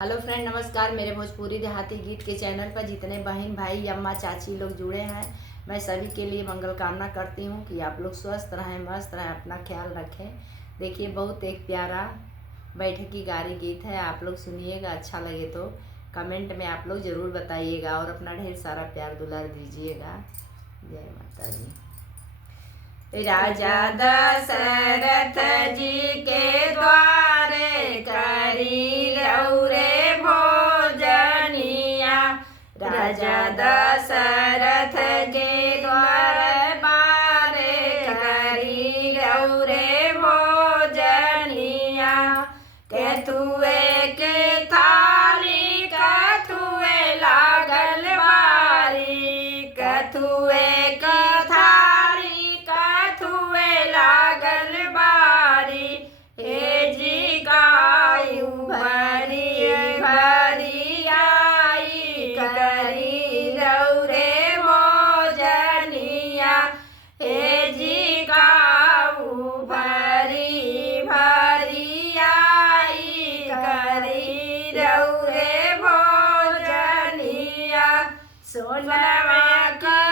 Hello friend, नमस्कार। मेरे भोजपुरी देहाती गीत के चैनल पर जितने बहन भाई अम्मा चाची लोग जुड़े हैं, मैं सभी के लिए मंगल कामना करती हूँ कि आप लोग स्वस्थ रहें, मस्त रहें, अपना ख्याल रखें। देखिए, बहुत एक प्यारा बैठक की गारी गीत है, आप लोग सुनिएगा। अच्छा लगे तो कमेंट में आप लोग ज़रूर बताइएगा और अपना ढेर सारा प्यार दुलार दीजिएगा। जय माता दी। राजा दशरथ जी के द्वारे करी रौरे भोजनिया, राजा दशरथ के द्वारे बारे करी रौरे भोजनिया। कथुए के थाली कथुए लागल बारी, कथुए के थाली कथुए लागल बारी। हे जी गायु भरी भरी आई करी रौरे भोजनिया। हे जी गाऊ भरी भरी आई करी रौरे भोजनिया। सोनवा की